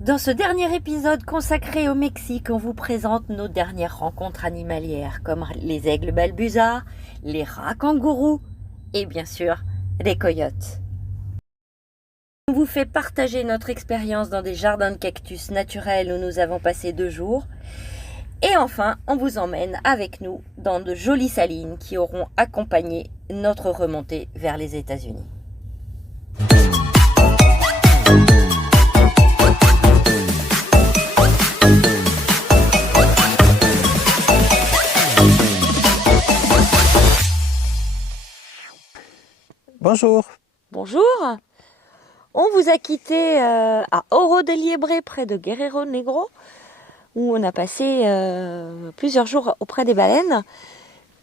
Dans ce dernier épisode consacré au Mexique, on vous présente nos dernières rencontres animalières, comme les aigles balbuzards, les rats kangourous et bien sûr les coyotes. On vous fait partager notre expérience dans des jardins de cactus naturels où nous avons passé 2 jours. Et enfin, on vous emmène avec nous dans de jolies salines qui auront accompagné notre remontée vers les États-Unis. Bonjour. Bonjour. On vous a quitté à Oro del Liebre, près de Guerrero Negro, où on a passé plusieurs jours auprès des baleines,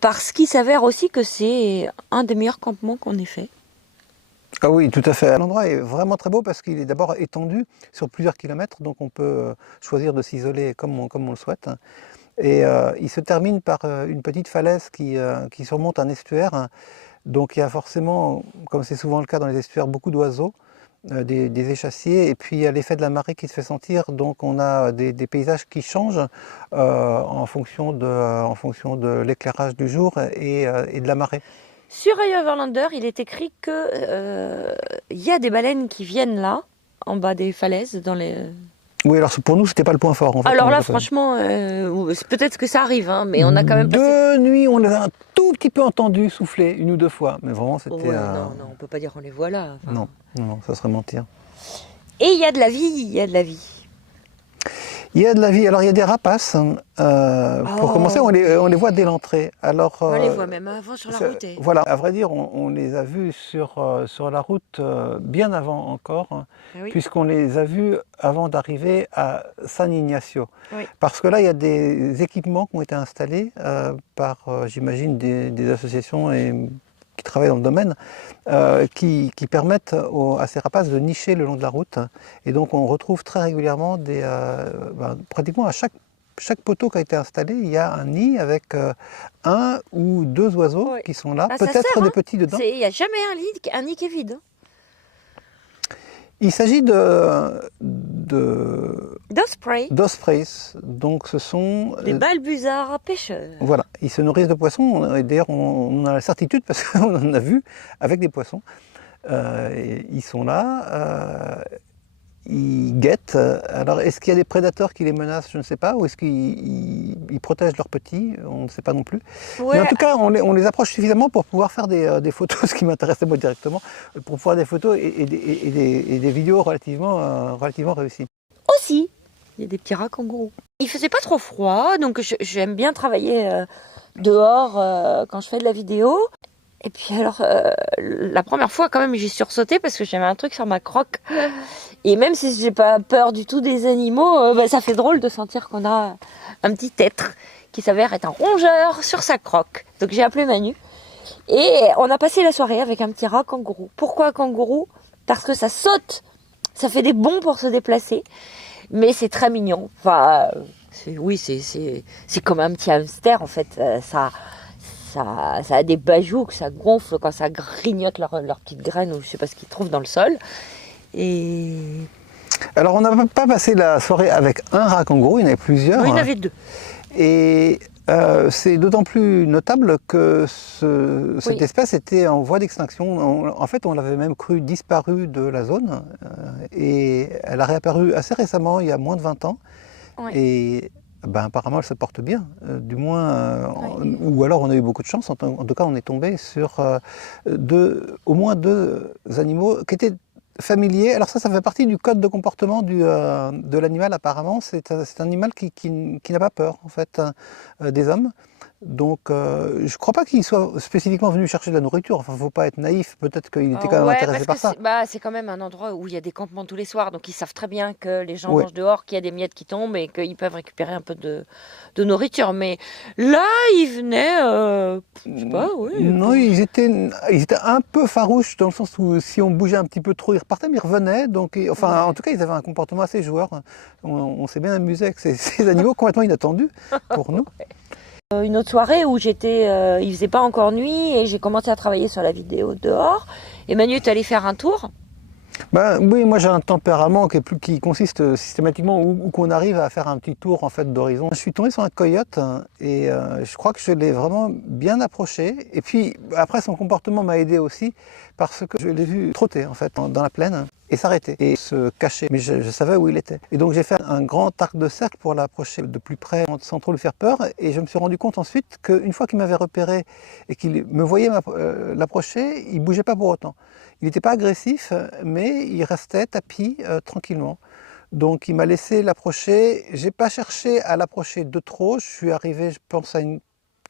parce qu'il s'avère aussi que c'est un des meilleurs campements qu'on ait fait. Ah oui, tout à fait. L'endroit est vraiment très beau parce qu'il est d'abord étendu sur plusieurs kilomètres, donc on peut choisir de s'isoler comme on le souhaite. Et il se termine par une petite falaise qui surmonte un estuaire. Donc il y a forcément, comme c'est souvent le cas dans les estuaires, beaucoup d'oiseaux, des échassiers, et puis il y a l'effet de la marée qui se fait sentir, donc on a des paysages qui changent en fonction de l'éclairage du jour et de la marée. Sur Eye Overlander, il est écrit que y a des baleines qui viennent là, en bas des falaises, dans les... Oui, alors pour nous, c'était pas le point fort. En fait, Alors là, franchement, peut-être que ça arrive, hein, mais on a quand même passé... De nuit, on les a un tout petit peu entendus souffler 1 ou 2 fois, mais vraiment, c'était... Ouais, non, on peut pas dire on les voit là. Enfin... Non, ça serait mentir. Et il y a de la vie, il y a de la vie. Il y a de la vie. Alors, il y a des rapaces. Pour commencer, on les voit dès l'entrée. Alors, on les voit même avant sur la route. Voilà, à vrai dire, on les a vus sur la route bien avant encore, oui. Puisqu'on les a vus avant d'arriver à San Ignacio. Oui. Parce que là, il y a des équipements qui ont été installés par, j'imagine, des associations qui travaillent dans le domaine, qui permettent à ces rapaces de nicher le long de la route. Et donc on retrouve très régulièrement pratiquement à chaque poteau qui a été installé, il y a un nid avec 1 ou 2 oiseaux qui sont là, peut-être des petits dedans. Il n'y a jamais un nid qui est vide. Il s'agit d'ospreys, donc ce sont... des balbuzards pêcheurs. Voilà, ils se nourrissent de poissons, et d'ailleurs on a la certitude parce qu'on en a vu avec des poissons. Ils sont là, ils guettent. Alors est-ce qu'il y a des prédateurs qui les menacent? Je ne sais pas, ou est-ce qu'ils protègent leurs petits? On ne sait pas non plus. Ouais. Mais en tout cas, on les approche suffisamment pour pouvoir faire des photos, ce qui m'intéressait moi directement, pour pouvoir faire des photos et des vidéos relativement réussies. Aussi, il y a des petits rats kangourous. Il faisait pas trop froid, donc j'aime bien travailler dehors quand je fais de la vidéo. Et puis alors, la première fois quand même j'ai sursauté parce que j'avais un truc sur ma croque. Et même si j'ai pas peur du tout des animaux, ça fait drôle de sentir qu'on a un petit être qui s'avère être un rongeur sur sa croque. Donc j'ai appelé Manu. Et on a passé la soirée avec un petit rat kangourou. Pourquoi kangourou? Parce que ça saute, ça fait des bonds pour se déplacer. Mais c'est très mignon. Enfin, c'est comme un petit hamster en fait. Ça a des bajoux que ça gonfle quand ça grignote leurs petites graines ou je sais pas ce qu'ils trouvent dans le sol. Et... Alors on n'a pas passé la soirée avec un rat kangourou, il y en avait plusieurs. Oui, il y en avait 2. Et c'est d'autant plus notable que cette espèce était en voie d'extinction. En fait, on l'avait même cru disparue de la zone. Et elle a réapparu assez récemment, il y a moins de 20 ans. Oui. Et apparemment, elle se porte bien. Du moins, ou alors on a eu beaucoup de chance. En tout cas, on est tombé sur au moins 2 animaux qui étaient familier. Alors ça fait partie du code de comportement de l'animal apparemment. C'est un animal qui n'a pas peur en fait des hommes. Donc je ne crois pas qu'il soit spécifiquement venu chercher de la nourriture. Enfin, il ne faut pas être naïf. Peut-être qu'il était quand même intéressé par ça. C'est quand même un endroit où il y a des campements tous les soirs. Donc ils savent très bien que les gens mangent dehors, qu'il y a des miettes qui tombent et qu'ils peuvent récupérer un peu de nourriture. Mais là, ils venaient... je sais pas, non, ils étaient un peu farouches dans le sens où si on bougeait un petit peu trop, ils repartaient, mais ils revenaient. Donc, en tout cas, ils avaient un comportement assez joueur. On s'est bien amusé avec ces animaux complètement inattendus pour nous. Une autre soirée où il faisait pas encore nuit et j'ai commencé à travailler sur la vidéo dehors. Et Manu est allé faire un tour. Oui, moi j'ai un tempérament qui consiste systématiquement où qu'on arrive à faire un petit tour en fait d'horizon. Je suis tombé sur un coyote et je crois que je l'ai vraiment bien approché. Et puis après son comportement m'a aidé aussi parce que je l'ai vu trotter en fait dans la plaine et s'arrêter et se cacher. Mais je savais où il était. Et donc j'ai fait un grand arc de cercle pour l'approcher de plus près sans trop lui faire peur. Et je me suis rendu compte ensuite qu'une fois qu'il m'avait repéré et qu'il me voyait l'approcher, il bougeait pas pour autant. Il n'était pas agressif, mais il restait tapis tranquillement. Donc il m'a laissé l'approcher. J'ai pas cherché à l'approcher de trop. Je suis arrivé, je pense, à une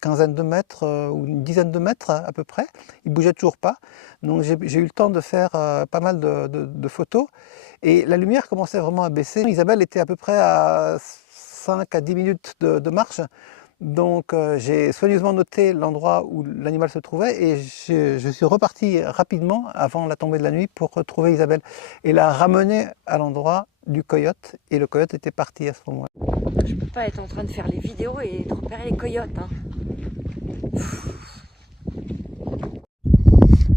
quinzaine de mètres ou une dizaine de mètres à peu près. Il bougeait toujours pas. Donc j'ai eu le temps de faire pas mal de photos. Et la lumière commençait vraiment à baisser. Isabelle était à peu près à 5 à 10 minutes de marche. Donc j'ai soigneusement noté l'endroit où l'animal se trouvait et je suis reparti rapidement avant la tombée de la nuit pour retrouver Isabelle et la ramener à l'endroit du coyote, et le coyote était parti à ce moment-là. Je peux pas être en train de faire les vidéos et de repérer les coyotes. Hein.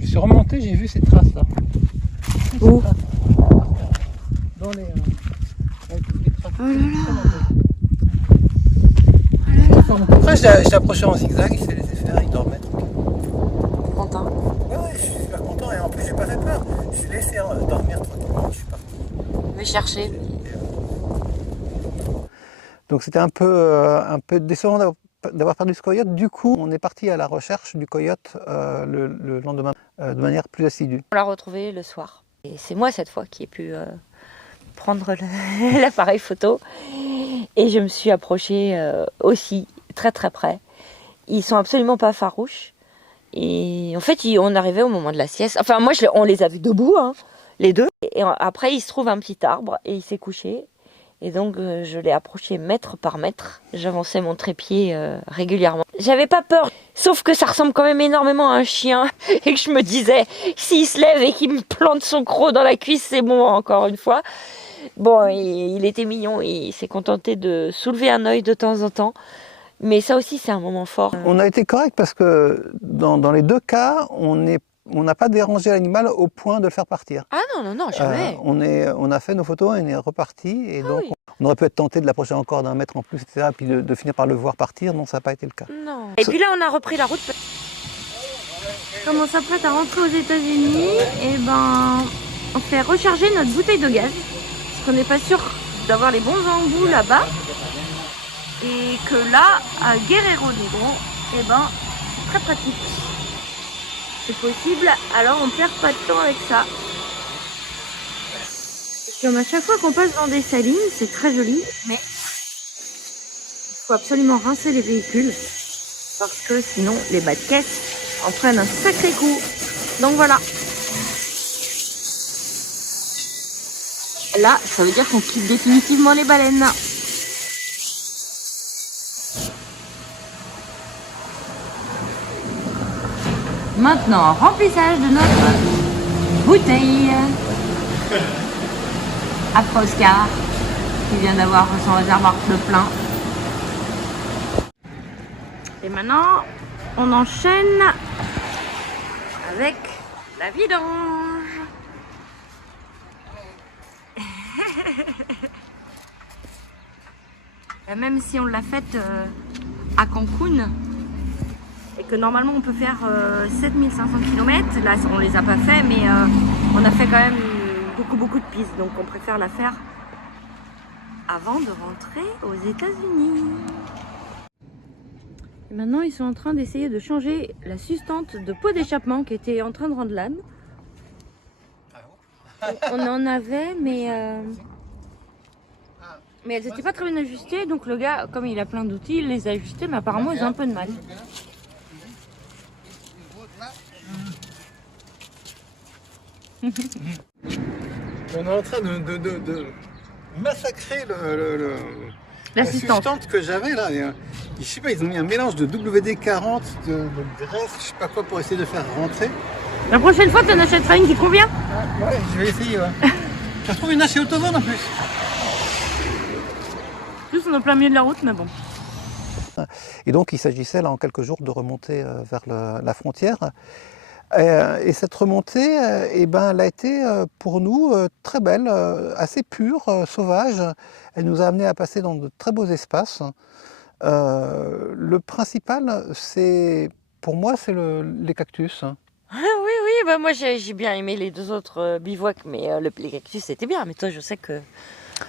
Je suis remonté, j'ai vu ces traces là. Où? Dans les traces. Oh là là. Après, je l'ai approché en zigzag, il s'est laissé faire, il dormait. Content? Ouais, je suis super content et en plus, j'ai pas fait peur. Je l'ai laissé dormir tranquillement, je suis parti. Je vais chercher. Donc, c'était un peu décevant d'avoir perdu ce coyote. Du coup, on est parti à la recherche du coyote le lendemain de manière plus assidue. On l'a retrouvé le soir. Et c'est moi cette fois qui ai pu prendre l'appareil photo. Et je me suis approchée aussi très très près. Ils sont absolument pas farouches. Et en fait, on arrivait au moment de la sieste. Enfin, moi, on les a vus debout, hein, les deux. Et après, il se trouve un petit arbre et il s'est couché. Et donc, je l'ai approché mètre par mètre. J'avançais mon trépied régulièrement. J'avais pas peur, sauf que ça ressemble quand même énormément à un chien. Et que je me disais, s'il se lève et qu'il me plante son croc dans la cuisse, c'est bon, encore une fois. Bon, il était mignon, il s'est contenté de soulever un œil de temps en temps. Mais ça aussi, c'est un moment fort. On a été correct parce que dans les deux cas, on n'a pas dérangé l'animal au point de le faire partir. Ah non, jamais. On a fait nos photos et on est reparti. Et donc, oui. On aurait pu être tenté de l'approcher encore d'un mètre en plus, etc. Puis de finir par le voir partir. Non, ça n'a pas été le cas. Non. Et puis là, on a repris la route. Comme on s'apprête à rentrer aux États-Unis, et ben, on fait recharger notre bouteille de gaz. Parce qu'on n'est pas sûr d'avoir les bons embouts là-bas. Et que là, à Guerrero Negro, et ben, c'est très pratique. C'est possible, alors on perd pas de temps avec ça. Comme à chaque fois qu'on passe dans des salines, c'est très joli, mais il faut absolument rincer les véhicules parce que sinon les bas de caisse en prennent un sacré coup. Donc voilà. Là, ça veut dire qu'on quitte définitivement les baleines. Maintenant, remplissage de notre bouteille. Après Oscar, qui vient d'avoir son réservoir de plein. Et maintenant, on enchaîne avec la vidange. Et même si on l'a faite à Cancun, et que normalement on peut faire 7500 km, là on les a pas fait, mais on a fait quand même beaucoup de pistes, donc on préfère la faire avant de rentrer aux États-Unis. Et maintenant ils sont en train d'essayer de changer la sustante de pot d'échappement qui était en train de rendre l'âne. On en avait, mais elles n'étaient pas très bien ajustées, donc le gars, comme il a plein d'outils, il les a ajustées, mais apparemment ils ont un peu de mal. On est en train de massacrer la sustante que j'avais là. Je sais pas, ils ont mis un mélange de WD-40, de graisse, je sais pas quoi, pour essayer de faire rentrer. La prochaine fois, tu en achèteras une qui convient. Ouais, je vais essayer, ouais. Je trouve une chez AutoZone en plus. Plus on est au plein milieu de la route, mais bon. Et donc il s'agissait là en quelques jours de remonter vers la frontière. Et cette remontée, eh ben, elle a été pour nous très belle, assez pure, sauvage. Elle nous a amené à passer dans de très beaux espaces. Le principal, pour moi, c'est les cactus. Ah oui, oui, bah moi j'ai bien aimé les deux autres bivouacs, mais les cactus c'était bien. Mais toi, je sais que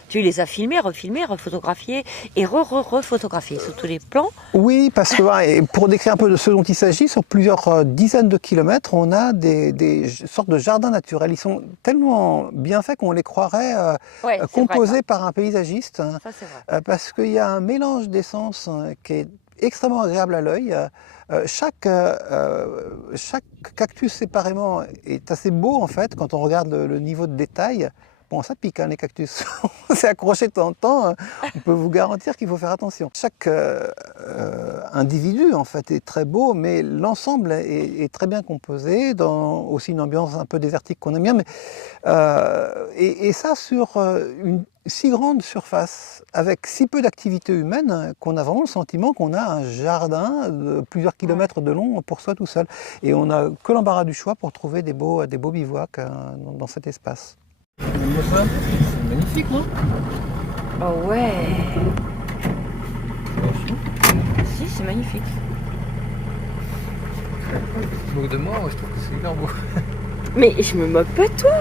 tu les as filmés, refilmés, refotographiés et refotographiés sur tous les plans. Oui, parce que et pour décrire un peu de ce dont il s'agit, sur plusieurs dizaines de kilomètres, on a des sortes de jardins naturels. Ils sont tellement bien faits qu'on les croirait Ouais, c'est vrai, composés par un paysagiste, ça c'est vrai. parce qu'il y a un mélange d'essences qui est extrêmement agréable à l'œil. Chaque cactus séparément est assez beau en fait quand on regarde le niveau de détail. Bon, ça pique hein, les cactus. On s'est accroché de temps en temps. On peut vous garantir qu'il faut faire attention. Chaque individu en fait est très beau, mais l'ensemble est très bien composé dans aussi une ambiance un peu désertique qu'on aime bien. Mais, et ça sur une si grande surface, avec si peu d'activité humaine, qu'on a vraiment le sentiment qu'on a un jardin de plusieurs kilomètres de long pour soi tout seul. Et on n'a que l'embarras du choix pour trouver des beaux bivouacs dans cet espace. C'est magnifique, non? Oh ouais. Si, c'est magnifique. Je me moque de moi, je trouve que c'est hyper beau. Mais je me moque pas de toi.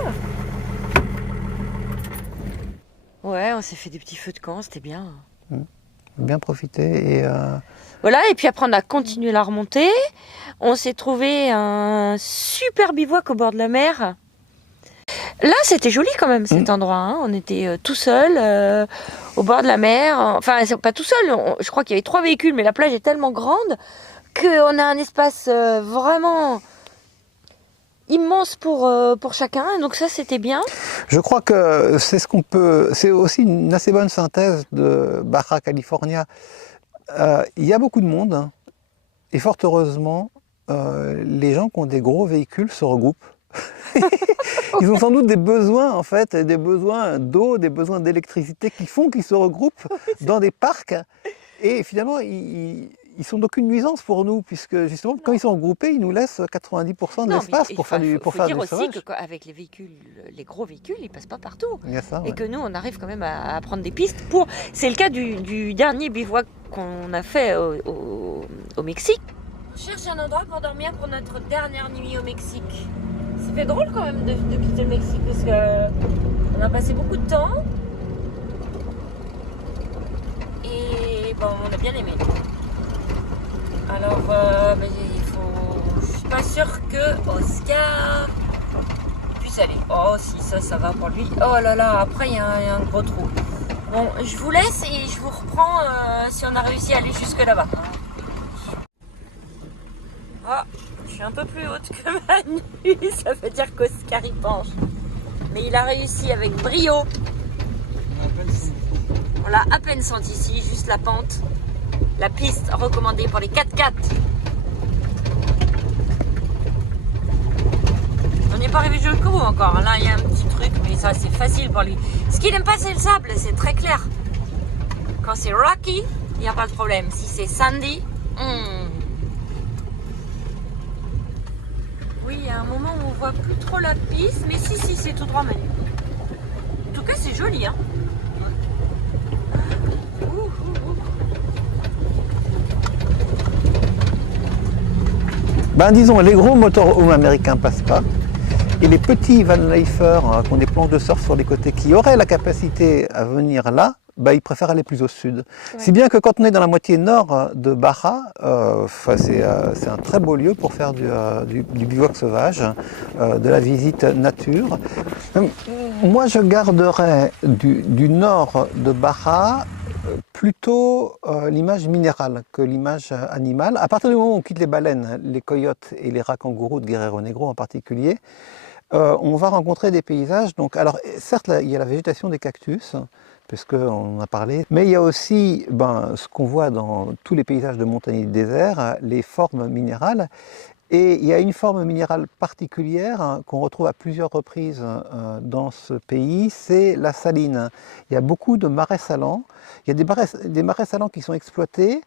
Ouais, on s'est fait des petits feux de camp, c'était bien. Bien profiter et Voilà, et puis après on a continué la remontée. On s'est trouvé un super bivouac au bord de la mer. Là, c'était joli quand même cet endroit. Hein. On était tout seul au bord de la mer. Enfin, pas tout seul. Je crois qu'il y avait 3 véhicules, mais la plage est tellement grande qu'on a un espace vraiment immense pour chacun. Donc ça, c'était bien. je crois que c'est aussi une assez bonne synthèse de Baja California. Il y a beaucoup de monde hein, et fort heureusement, les gens qui ont des gros véhicules se regroupent. Ils ont sans doute des besoins en fait, des besoins d'eau, des besoins d'électricité qui font qu'ils se regroupent dans des parcs et finalement ils sont d'aucune nuisance pour nous puisque justement quand ils sont regroupés ils nous laissent 90% de l'espace pour faire du sauvage. Il faut dire aussi qu'avec les véhicules, les gros véhicules, ils passent pas partout. Il y a ça, Et ouais. que nous, on arrive quand même à prendre des pistes pour... C'est le cas du dernier bivouac qu'on a fait au Mexique. On cherche un endroit pour dormir pour notre dernière nuit au Mexique. Ça fait drôle quand même de quitter le Mexique parce que on a passé beaucoup de temps et bon, on a bien aimé. Alors, mais je suis pas sûre que Oscar puisse aller. Oh, si ça va pour lui. Oh là là, après il y a un gros trou. Bon, je vous laisse et je vous reprends si on a réussi à aller jusque là-bas. Oh, je suis un peu plus haute que Manu, ça veut dire qu'Oscar il penche. Mais il a réussi avec brio. On l'a à peine senti ici, juste la pente. La piste recommandée pour les 4x4. On n'est pas arrivé jusqu'au bout encore. Là, il y a un petit truc, mais ça, c'est facile pour lui. Ce qu'il n'aime pas, c'est le sable, c'est très clair. Quand c'est rocky, il n'y a pas de problème. Si c'est sandy, oui, il y a un moment où on voit plus trop la piste, mais si, c'est tout droit, Manu. En tout cas, c'est joli, hein. Ben disons, les gros motorhomes américains passent pas. Et les petits Van Leifer qui ont des planches de surf sur les côtés, qui auraient la capacité à venir là, ben, ils préfèrent aller plus au sud. Ouais. Si bien que quand on est dans la moitié nord de Baja, c'est un très beau lieu pour faire du bivouac sauvage, de la visite nature. Moi, je garderais du nord de Baja plutôt l'image minérale que l'image animale. À partir du moment où on quitte les baleines, les coyotes et les rats kangourous de Guerrero Negro en particulier, on va rencontrer des paysages. Donc, alors, certes, il y a la végétation des cactus, puisqu'on en a parlé, mais il y a aussi ce qu'on voit dans tous les paysages de montagne et de désert, les formes minérales. Et il y a une forme minérale particulière qu'on retrouve à plusieurs reprises dans ce pays, c'est la saline. Il y a beaucoup de marais salants. Il y a des marais salants qui sont exploités.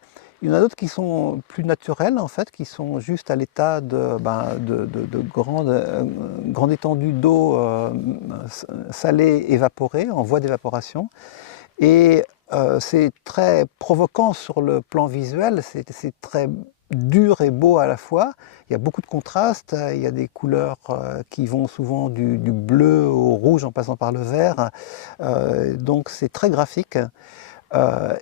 Il y en a d'autres qui sont plus naturelles, en fait, qui sont juste à l'état de grande étendue d'eau salée évaporée, en voie d'évaporation. Et c'est très provoquant sur le plan visuel, c'est très dur et beau à la fois. Il y a beaucoup de contrastes, il y a des couleurs qui vont souvent du bleu au rouge en passant par le vert, donc c'est très graphique.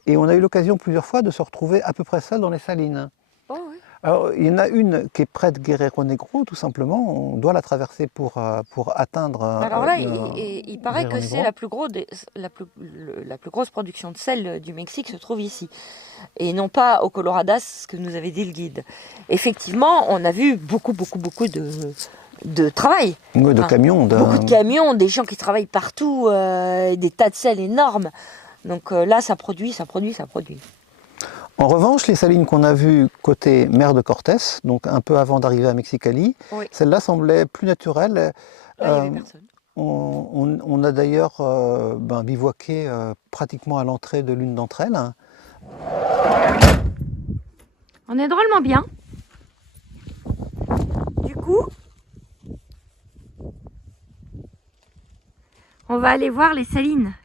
Et on a eu l'occasion plusieurs fois de se retrouver à peu près seul dans les salines. Oh, oui. Alors, il y en a une qui est près de Guerrero Negro, tout simplement. On doit la traverser pour atteindre. Alors là, il paraît que c'est la plus grosse production de sel du Mexique se trouve ici. Et non pas au Coloradas, ce que nous avait dit le guide. Effectivement, on a vu beaucoup de travail. Oui, de camions. Beaucoup de camions, des gens qui travaillent partout, des tas de sel énormes. Donc là, ça produit. En revanche, les salines qu'on a vues côté mer de Cortés, donc un peu avant d'arriver à Mexicali, oui. Celles-là semblaient plus naturelles. Là, il n'y avait personne. On a d'ailleurs bivouaqué pratiquement à l'entrée de l'une d'entre elles. On est drôlement bien. Du coup, on va aller voir les salines.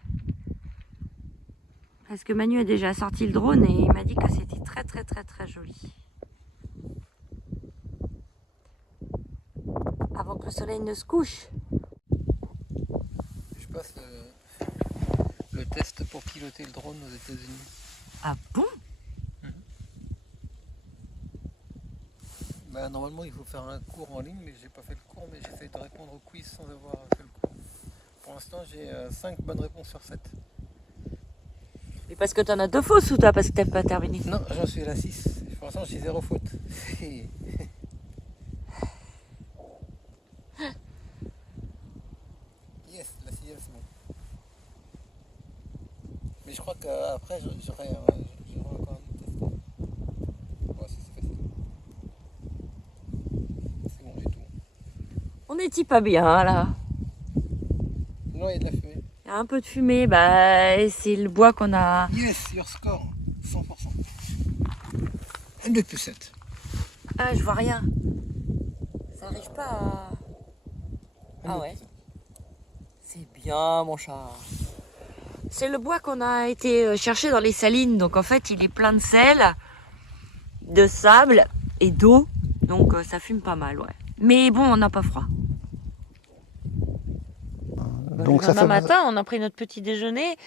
Parce que Manu a déjà sorti le drone et il m'a dit que c'était très joli. Avant que le soleil ne se couche. Je passe le test pour piloter le drone aux États-Unis. Ah bon? Bah, normalement, il faut faire un cours en ligne, mais j'ai pas fait le cours, mais j'essaie de répondre au quiz sans avoir fait le cours. Pour l'instant, j'ai 5 bonnes réponses sur 7. Et parce que t'en as 2 fausses ou parce que t'as pas terminé? Non, j'en suis à la 6. Pour l'instant, j'ai 0 faute. Yes, la 6e, c'est bon. Mais je crois qu'après, j'aurai encore un test. Ouais, c'est facile. C'est bon, j'ai tout. On n'est pas bien là. Non, il y a de la fumée. Il y a un peu de fumée, c'est le bois qu'on a. Yes, your score, 100%. Un 2 plus 7. Ah, je vois rien. Ça arrive pas à. Ah ouais. C'est bien, mon chat. C'est le bois qu'on a été chercher dans les salines. Donc en fait, il est plein de sel, de sable et d'eau. Donc ça fume pas mal, ouais. Mais bon, on n'a pas froid. Donc le lendemain matin, on a pris notre petit déjeuner.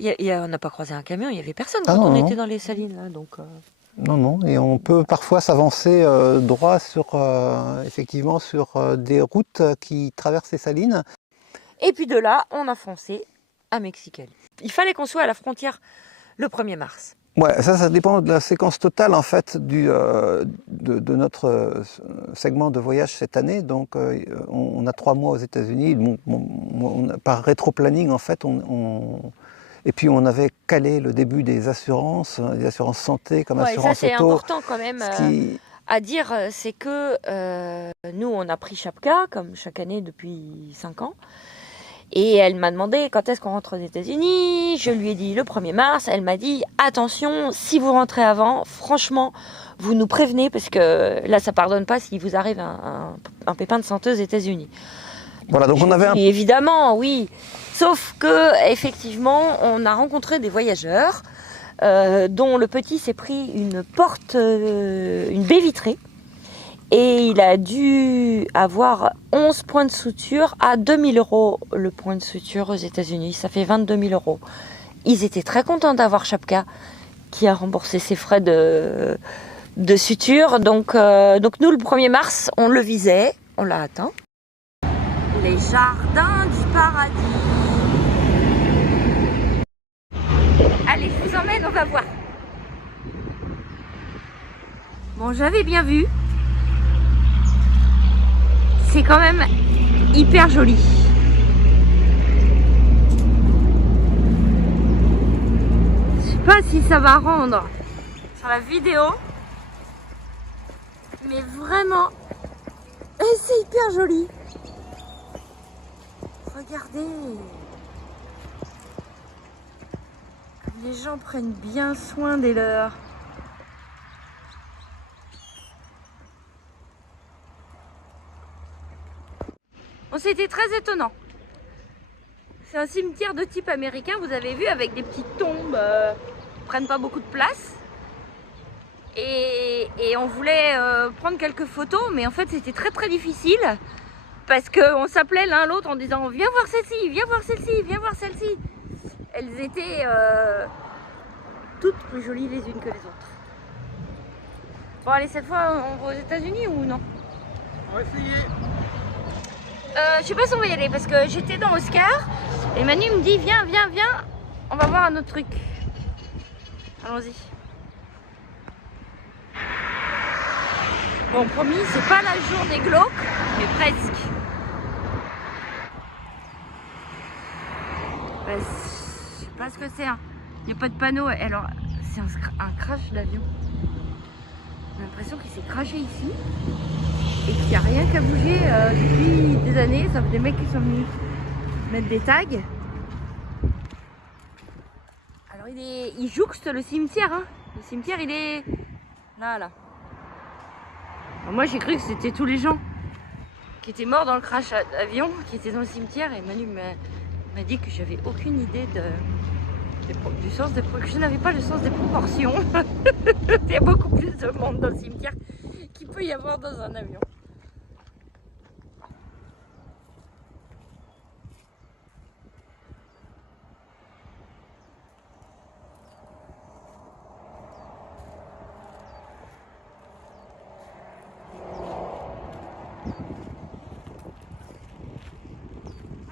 On n'a pas croisé un camion, il n'y avait personne quand on était dans les salines. Là, donc, Non, et on peut parfois s'avancer droit effectivement sur des routes qui traversent les salines. Et puis de là, on a foncé à Mexicali. Il fallait qu'on soit à la frontière le 1er mars. Ouais, ça dépend de la séquence totale en fait de notre segment de voyage cette année. Donc on a 3 mois aux États-Unis. Par rétro-planning en fait, et puis on avait calé le début des assurances santé comme assurance ça, c'est auto. important quand même à dire, c'est que nous on a pris Chapka comme chaque année depuis 5 ans. Et elle m'a demandé quand est-ce qu'on rentre aux États-Unis. Je lui ai dit le 1er mars. Elle m'a dit attention, si vous rentrez avant, franchement, vous nous prévenez parce que là, ça pardonne pas s'il vous arrive un pépin de santé aux États-Unis. Voilà, donc on avait évidemment, oui. Sauf que effectivement, on a rencontré des voyageurs dont le petit s'est pris une baie vitrée. Et il a dû avoir 11 points de suture à 2 000 € le point de suture aux États-Unis. Ça fait 22 000 €. Ils étaient très contents d'avoir Chapka qui a remboursé ses frais de suture. Donc nous, le 1er mars, on le visait. On l'a atteint. Les jardins du paradis. Allez, je vous emmène, on va voir. Bon, j'avais bien vu. C'est quand même hyper joli. Je sais pas si ça va rendre sur la vidéo, mais vraiment, c'est hyper joli. Regardez, comme les gens prennent bien soin des leurs. c'était très étonnant. C'est un cimetière de type américain, vous avez vu, avec des petites tombes qui prennent pas beaucoup de place. Et on voulait prendre quelques photos, mais en fait c'était très difficile. Parce qu'on s'appelait l'un l'autre en disant viens voir celle-ci, viens voir celle-ci, viens voir celle-ci. Elles étaient toutes plus jolies les unes que les autres. Bon allez, cette fois on va aux États-Unis ou non? On va essayer. Je sais pas si on va y aller parce que j'étais dans Oscar et Manu me dit viens, on va voir un autre truc. Allons-y. Bon, promis, c'est pas la journée glauque, mais presque. Bah, je sais pas ce que c'est. Il n'y a pas de panneau. Alors, c'est un crash d'avion. J'ai l'impression qu'il s'est crashé ici et qu'il n'y a rien qu'à bouger depuis des années, sauf des mecs qui sont venus mettre des tags. Alors, il jouxte le cimetière. Hein. Le cimetière, il est là. Moi j'ai cru que c'était tous les gens qui étaient morts dans le crash d'avion, qui étaient dans le cimetière, et Manu m'a dit que j'avais aucune idée du sens des proportions. Je n'avais pas le sens des proportions. Il y a beaucoup plus de monde dans le cimetière qu'il peut y avoir dans un avion.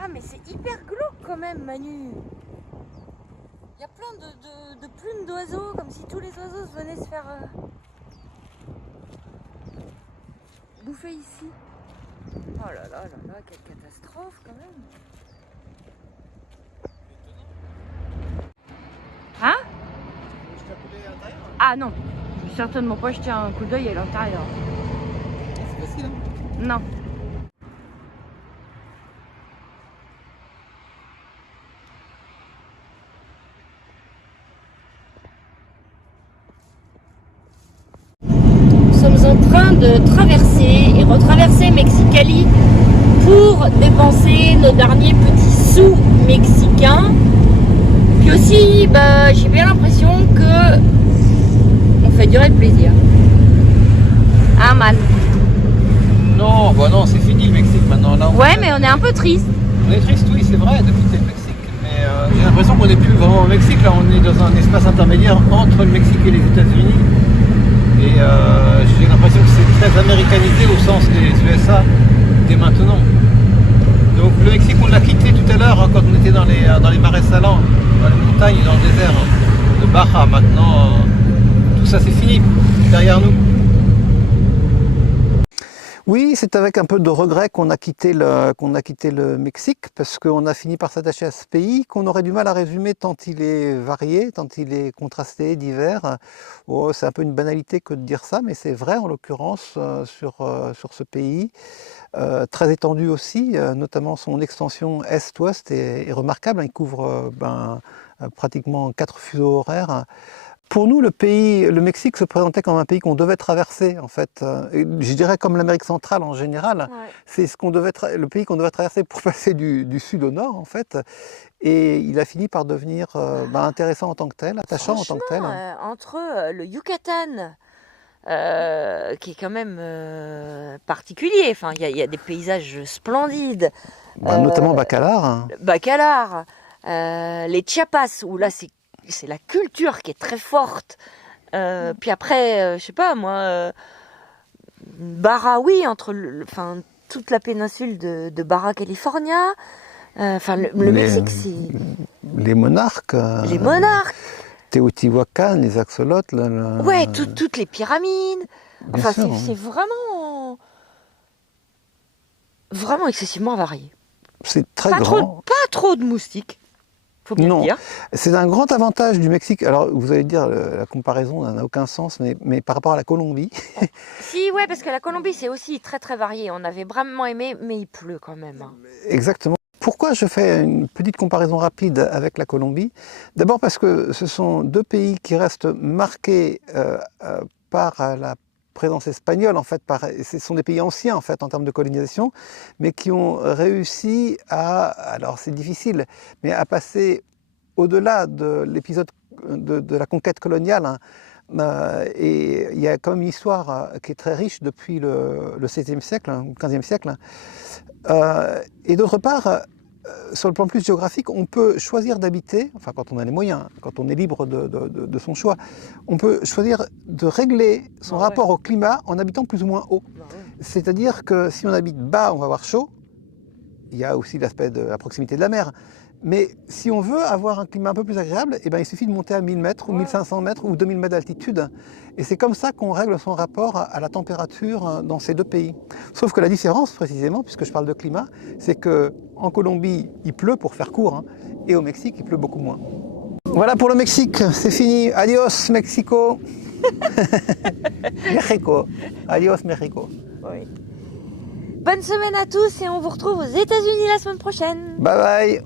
Ah mais c'est hyper glauque quand même, Manu. Il y a plein de plumes d'oiseaux, comme si tous les oiseaux venaient se faire bouffer ici. Oh là là, quelle catastrophe quand même. Hein? Ah non, certainement pas jeter un coup d'œil à l'intérieur. C'est facile, hein? Non. Nous sommes en train de traverser et retraverser Mexicali pour dépenser nos derniers petits sous mexicains. Puis aussi, j'ai bien l'impression que on fait durer le plaisir. Ah man. Non, bah non, c'est fini le Mexique maintenant. Là, Ouais, mais on est un peu triste. On est triste, oui, c'est vrai, de quitter le Mexique. Mais j'ai l'impression qu'on n'est plus vraiment au Mexique. Là, on est dans un espace intermédiaire entre le Mexique et les États-Unis. Et j'ai l'impression que c'est très américanisé au sens des USA dès maintenant. Donc le Mexique, on l'a quitté tout à l'heure quand on était dans les marais salants, dans les montagnes et dans le désert de Baja. Maintenant, tout ça c'est fini, derrière nous. Oui, c'est avec un peu de regret qu'on a quitté le Mexique, parce qu'on a fini par s'attacher à ce pays qu'on aurait du mal à résumer tant il est varié, tant il est contrasté, divers. Oh, c'est un peu une banalité que de dire ça, mais c'est vrai en l'occurrence sur ce pays. Très étendu aussi, notamment son extension est-ouest est remarquable. Il couvre pratiquement 4 fuseaux horaires. Pour nous, le Mexique se présentait comme un pays qu'on devait traverser, en fait. Je dirais comme l'Amérique centrale en général. Ouais. C'est le pays qu'on devait traverser pour passer du sud au nord, en fait. Et il a fini par devenir intéressant en tant que tel, attachant en tant que tel. Entre le Yucatan, qui est quand même particulier, enfin, il y a des paysages splendides. Notamment Bacalar. Bacalar, les Chiapas, où là c'est la culture qui est très forte. Puis après, je sais pas moi, Baja, oui, entre toute la péninsule de Baja California. Le Mexique, c'est... Les monarques. Les monarques. Teotihuacan, les axolotes. Ouais, toutes les pyramides. Enfin, c'est vraiment excessivement varié. C'est très grand. Pas trop de moustiques. Non, c'est un grand avantage du Mexique. Alors, vous allez dire, la comparaison n'a aucun sens, mais par rapport à la Colombie... Si, ouais, parce que la Colombie, c'est aussi très très varié. On avait vraiment aimé, mais il pleut quand même. Hein. Exactement. Pourquoi je fais une petite comparaison rapide avec la Colombie? D'abord parce que ce sont deux pays qui restent marqués par la présence espagnole, en fait, ce sont des pays anciens, en fait, en termes de colonisation, mais qui ont réussi alors c'est difficile, mais à passer au-delà de l'épisode de la conquête coloniale, hein. Et il y a quand même une histoire qui est très riche depuis le XVIe siècle, le XVe siècle. Et d'autre part, sur le plan plus géographique, on peut choisir d'habiter, enfin quand on a les moyens, quand on est libre de son choix, on peut choisir de régler son rapport au climat en habitant plus ou moins haut. C'est-à-dire que si on habite bas, on va avoir chaud. Il y a aussi l'aspect de la proximité de la mer. Mais si on veut avoir un climat un peu plus agréable, eh ben, il suffit de monter à 1000 mètres ou 1500 mètres ou 2000 mètres d'altitude. Et c'est comme ça qu'on règle son rapport à la température dans ces deux pays. Sauf que la différence, précisément, puisque je parle de climat, c'est qu'en Colombie, il pleut pour faire court, hein, et au Mexique, il pleut beaucoup moins. Voilà pour le Mexique, c'est fini. Adios, Mexico. Mexico. Adios, Mexico. Oui. Bonne semaine à tous et on vous retrouve aux États-Unis la semaine prochaine. Bye bye.